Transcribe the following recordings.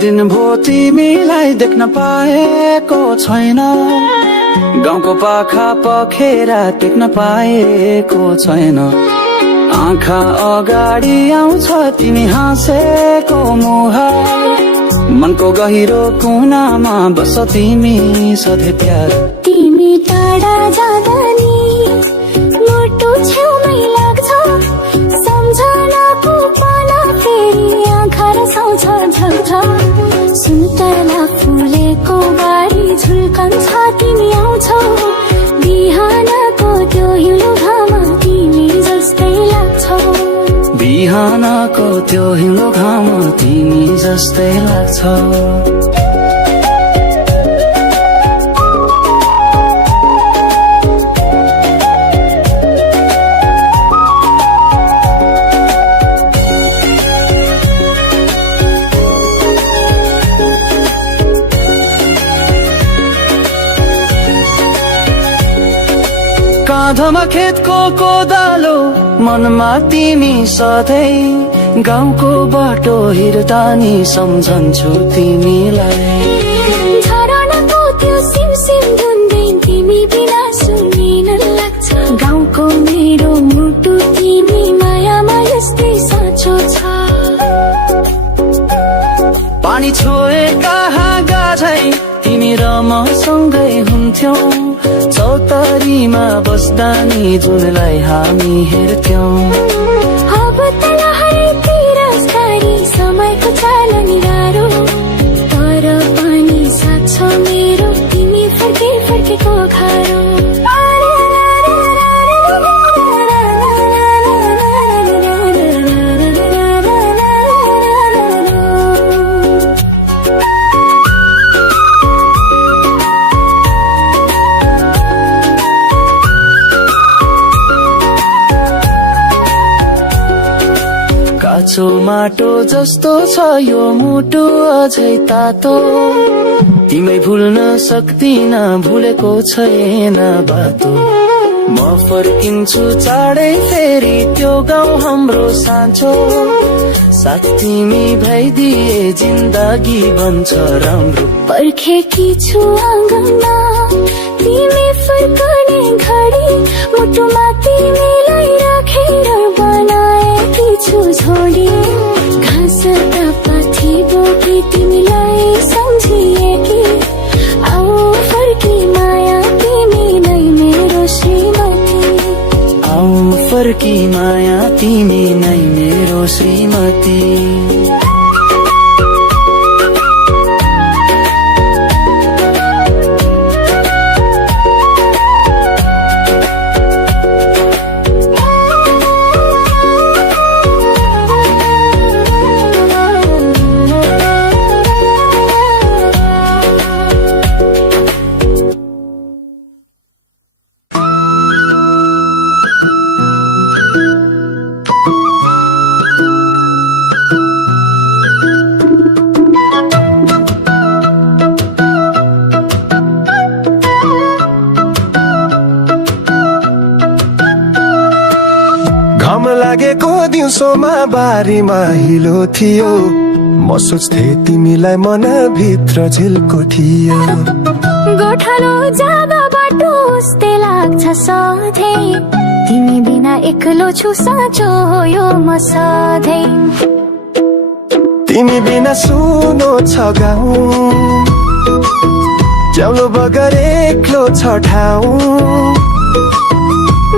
दिन भो तिमीलाई देख्न पाएको छैन, गाउँको पाखा पखेरा देख्न पाएको छैन। आँखा अगाडि आउँछ तिमी हाँसेको मुहार, मनको गहिरो कुनामा बस तिमी सधैँ प्यार। तिमी टाढा जाँदा नि मुटु छेउमै लाग्छ, सम्झनाको पाला फेरि आँखा रसाउँछ झल्झ। सुन्तला फुलेको बारी झुल्कन्छ तिमी आउँछौ, बिहानको त्यो हिउँदो घाममा तिमी जस्तै लाग्छौ। बिहानको त्यो हिउँदो घाममा तिमी जस्तै लाग्छौ। काँधमा खेतको कोदालो, मनमा तिमी सधैँ, गाउँको बाटो हिँड्दा नि सम्झन्छु तिमीलाई। झरनाको त्यो सिमसिम धुन्दै तिमी बिना सुनिन लाग्छ, गाउँको मेरो मुटु तिमी मायामा यस्तै साँचो छ। पानी छोएका हाँगा झैं तिमी र म सँगै हुन्थ्यौ, चौतारीमा बस्दा नि जुनलाई हामी हेर्थ्यौं। अब त लहरतिर स्कारी समयको चालनी गाह्रो, तर पनि साथ छ मेरो तिमी फर्के फर्केको खारो। काँचो माटो जस्तो छ यो मुटु अझै तातो, तिमै भुल्न सक्दिन भुलेको छैन बाटो। म फर्किन्छु चाँडै फेरि त्यो गाउँ हाम्रो साँचो, साथ तिमी भइदिए जिन्दगी बन्छ राम्रो। पर्खेकी छु आँगनमा तिमी फर्कने घडी, मुटुमा तिमीलाई राखेर बनाएकी छु झोडी। घाँस पाथी बोकी तिमीलाई सम्झिए कि, आऊ फर्की माया तिमी नै मेरो श्रीमती। आऊ फर्की माया तिमी नै मेरो श्रीमती। घाम लागेको दिउँसोमा बारीमा हिलो थियो, म सोच्थे तिमीलाई मनभित्र झिल्को थियो। गोठालो जाँदा बाटो उस्तै लाग्छ सधैँ, तिमी बिना एक्लो छु साँचो हो यो म सधैँ। तिमी बिना सुनो छ गाउँ, च्याउलो बगर एक्लो छ ठाउँ।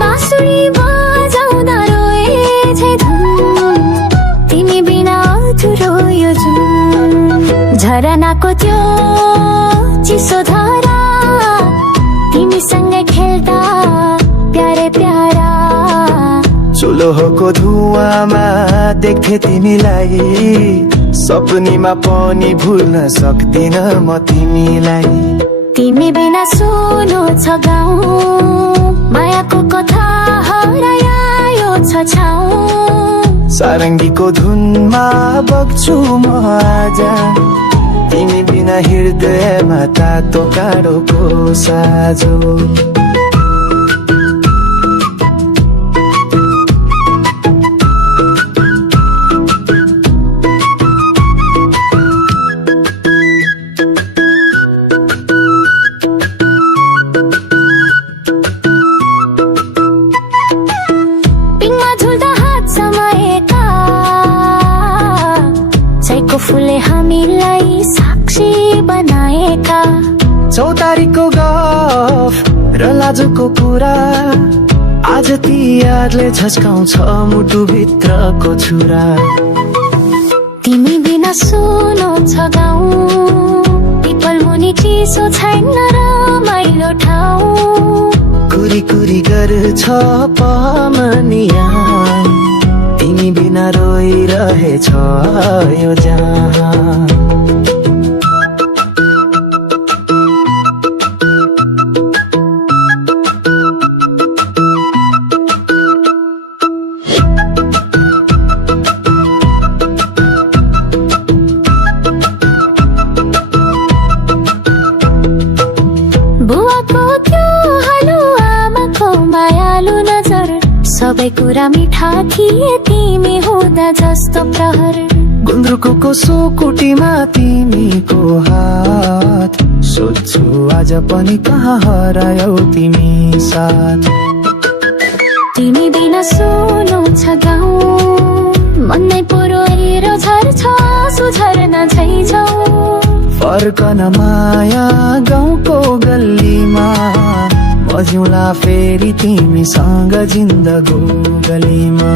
बाँसुरी बजाउँदा रोए झै धुन, तिमी बिना अधुरो यो जुन। झरनाको त्यो चिसो धारा, तिमीसँग खेल्दा प्यारे प्यारा। चुलोको धुवामा देख्थे तिमीलाई, सपनीमा पनि भुल्न सक्दिन म तिमीलाई। तिमी बिना सुनो छ गाउँ, मायाको कथा हरायो छ छाउँ। सारङ्गीको धुनमा बग्छु म आज, तिमी बिना हृदयमा तातो काँडोको साझो। आजको कुरा आज ती यादले झस्काउँछ मुटुभित्रको छुरा तिमी बिना सुनो छ गाउँ पिपल मुनि चिसो छैन रमाइलो ठाउँ कुरी कुरी गर्छ पमनिया तिमी बिना रोइरहेछ यो जहाँ सबै कुरा मिठा थिए तिमी हुँदा जस्तो प्रहर गुन्द्रुकको सुकुटीमा तिमीको हात सोध्छु आज पनि कहाँ हरायौ तिमी साथ तिमी बिना सुनो छ गाउँ मन नै पुरोएर झर्छ आँसु झर्न झैझौ फर्कन माया गाउँको गल्लीमा बज्युला फेरि तिमीसँग जिन्दगो गलीमा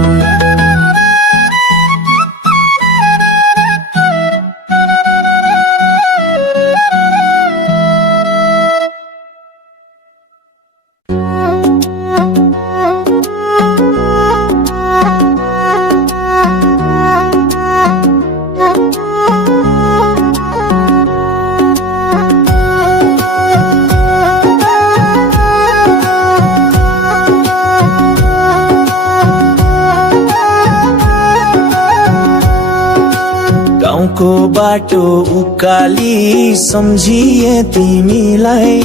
गाउँको बाटो उकाली सम्झिए तिमीलाई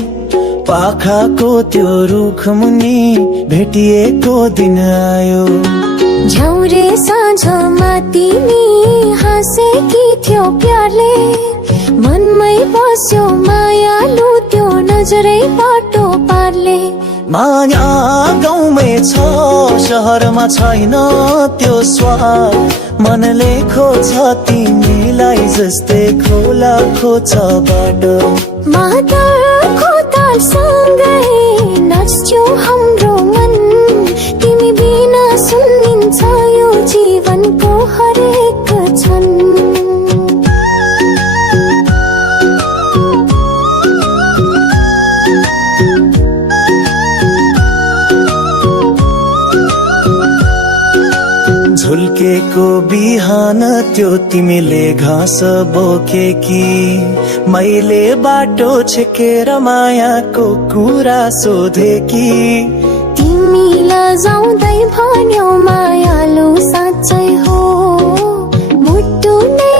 पाखाको त्यो रुख मुनि भेटिएको दिन आयो झौरे साँझमा तिमी हाँसेकी थियो प्यारले मनमै बस्यो मायालु त्यो नजरै बाटो पारले माया गाउँमै छ शहरमा छैन त्यो स्वाद मनले खोज्छ तिमीलाई जस्तै खोला खोज्छ बाटो मादलको तालसँगै नाच्थ्यो हाम्रो मन तिमी बिना सुनिन्छ यो जीवनको हरेक क्षण झुल्केको बिहान त्यो तिमीले घाँस बोकेकी मैले बाटो छेकेर मायाको कुरा सोधेकी तिमी लजाउँदै भन्यौ मायालु साँच्चै हो मुटु नै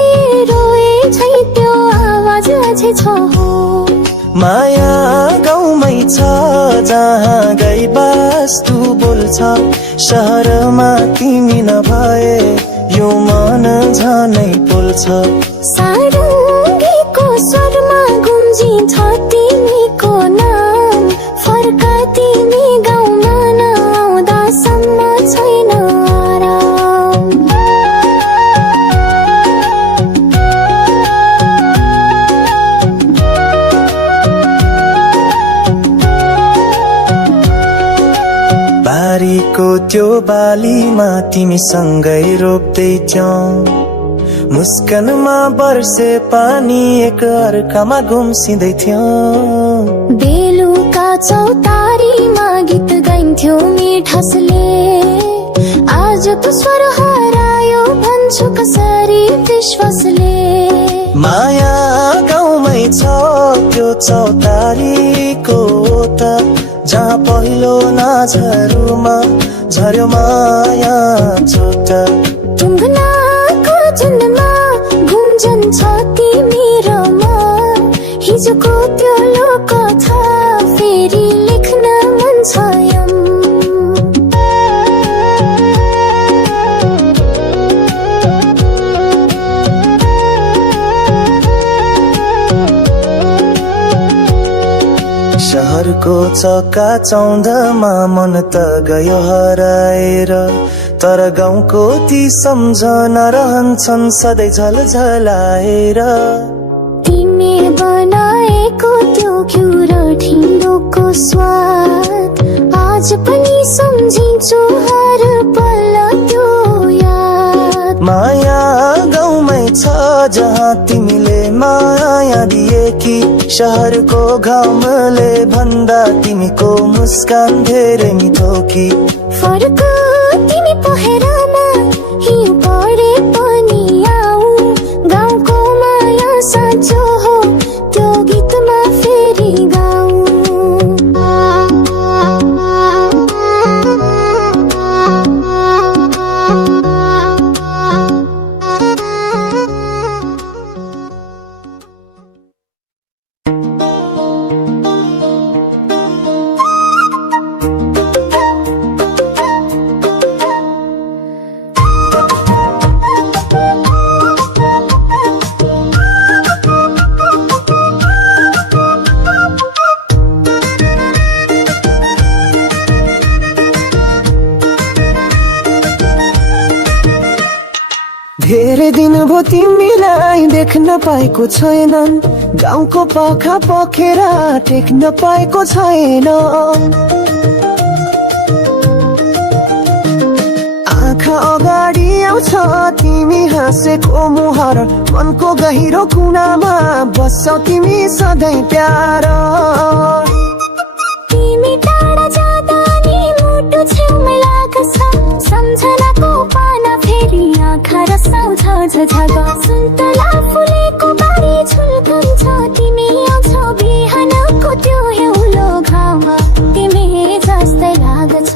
रोए झै त्यो आवाज अझै छ हो माया गाउँमै छ जहाँ गाई बास्तु बोल्छ शहरमा तिमी नभए यो मन झनै पोल्छ सारङ्गीको स्वरमा गुम्जिन्छ तिमीको नाम फर्का तिमी गाउँमा नआउँदासम्म छैन आराम बारीको त्यो बालीमा तिमीसँगै रोप्दै थियौ मुस्कानमा बर्से पानी एक अर्कामा गुम्सिँदै थियो बेलुका चौतारीमा गीत गाइन्थ्यो मिठासले आज त स्वर हरायो भन्छु कसरी विश्वासले माया गाउँमै छ त्यो चौतारीको त जहाँ पहिलो नझरुमा झर्यो माया चोट टुङ्गनाको जुनमा गुम्जन्छ तिमी र म हिजोको त्यो लोककथा फेरि लेख्न मन छ यम शहरको चक्का चौधमा मन त गयो हराएर तर गाउँको ती सम्झना रहन्छन् सधैँ झलझलाएर तिमी बनाएको त्यो घिउ र ढिँडोको स्वाद सम्झिन्छु हर पल त्यो याद। माया गाउँमै छ जहाँ तिमीले माया दिए कि शहरको घामले भन्दा तिमीको मुस्कान धेरै मिठो कि फर्क तिमी पहेरामा हिउँ परे पनि आऊ। गाउँको माया साँचो हो त्यो गीतमा फेरि गाऊ। धेरै दिन भो तिमीलाई देख्न पाएको छैनन्। गाउँको पाखा पखेरा टेक्न पाएको छैन। आँखा अगाडि आउँछ तिमी हाँसेको मुहार। मनको गहिरो कुनामा बस्छौ तिमी सधैँ प्यार। तिमी टाढा जाँदा नि मुटु छेउमै लाग्छ। सम्झनाको पाना फेरि आँखा रसाउँछ झझग। सुन्तला फुलेको बारी झुल्कन्छ तिमी आउँछौ बिहानको त्यो हेउलो घाममा। तिमी जस्तै लाग्छ।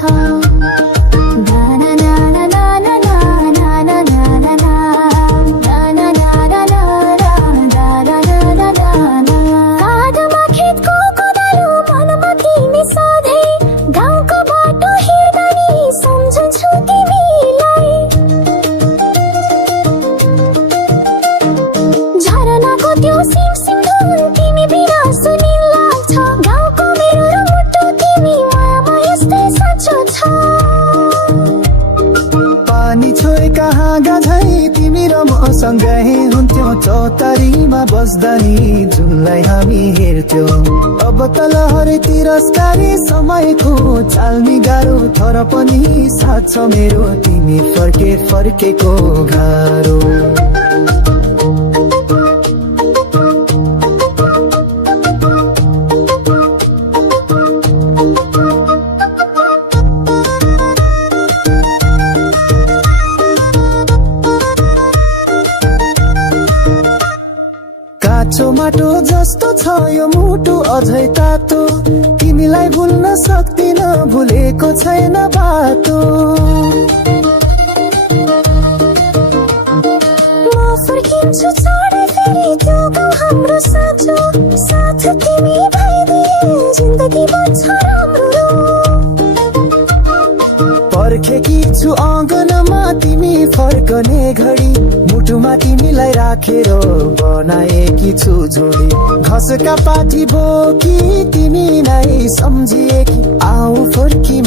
काँधमा खेतको कोदालो मनमा तिमी सधैँ। गाउँको बाटो हिँड्दा नि सम्झन्छु तिमीलाई। झरनाको त्यो सिमसिम धुन तिमी बिना सुनिन लाग्छ। गाउँको मेरो र मुटु तिमी मायामा यस्तै साँचो छ। पानी छोएका हाँगा झै तिमी र मसँगै हुन्थ्यौ। चौतारीमा बस्दा नि जुनलाई हामी हेर्थ्यौ। अब त लहरै तिरस्कारी समयको चाल्नी गाह्रो। तर पनि साथ छ मेरो तिमी फर्केको गाह्रो। काँचो माटो जस्तो छ यो मुटु अझै तातो। तिमीलाई भुल्न सक्दिन भुलेको छैन बाटो। म फर्किन्छु छोडे फेरि त्यो गाउँ हाम्रो साँचो। साथ तिमी भइदिए जिन्दगी बन्छ राम्रो। पर्खेकी छु आँगनमा तिमी फर्कने घडी। मुटुमा तिमीलाई राखेर बनाएकी छु जोडी। घसका पाठी बोकी तिमीलाई सम्झिए कि आऊ फर्की